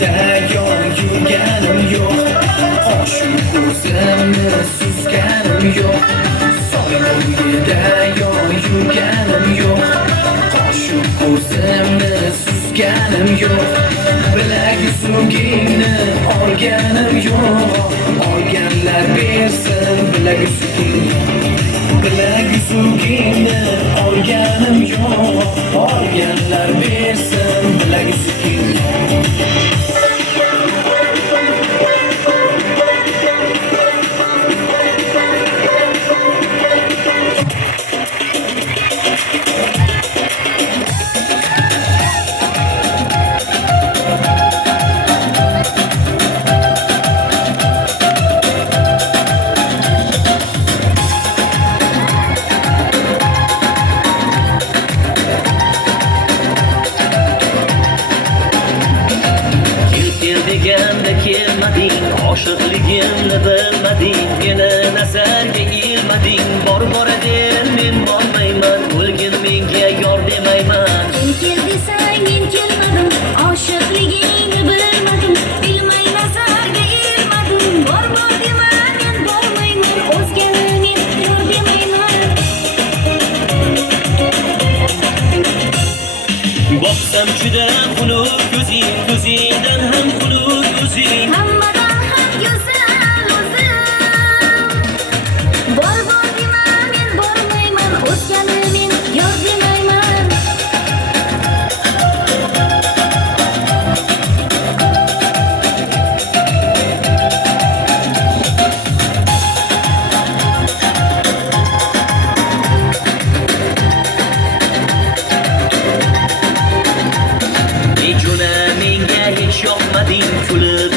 tayyor yurganim yo'q, oshiq ko'zimni suzganim yo'q. Soy bo'yida yurganim yo'q, oshiq ko'zimni suzganim yo'q. Bilak usugingni olganim yo'q, olganlar bersin bilak usugingni. Bilak usugingni olganim yo'q, olganlar bersin bilak usugingni. Deganda kelmading, oshiqligimni bilmading, meni nazarga ilmading. Bor eder men bormayman, o'lgin menga yor demayman. Men kel desang men kelmadim, oshiqligingni bilmadim, bilmay nazarga ilmadim. Bor dema men bormayman, o'zgani men yor demayman. Boqsam juda xunuk ko'zing, ko'zingdan ham xunuk o'zing. Hammadan ham go'zal o'zim. Bor dema men bormayman, o'zgani men yor demayman. Menga hech yoqmading, kulib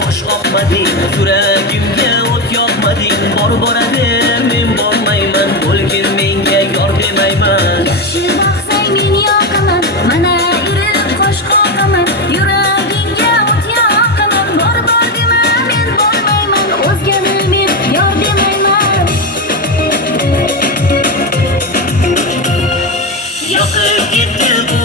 qosh oqmading, yuragimga o't yoqmading. Bor eder men bormayman, o'lgin menga yor demayman. Yaxshi boqsang men yoqaman, mana irib qosh qoqaman, yuragingga o't yoqaman. Bor dema men bormayman, o'zgani men yor demayman. Yoqib ketdi bu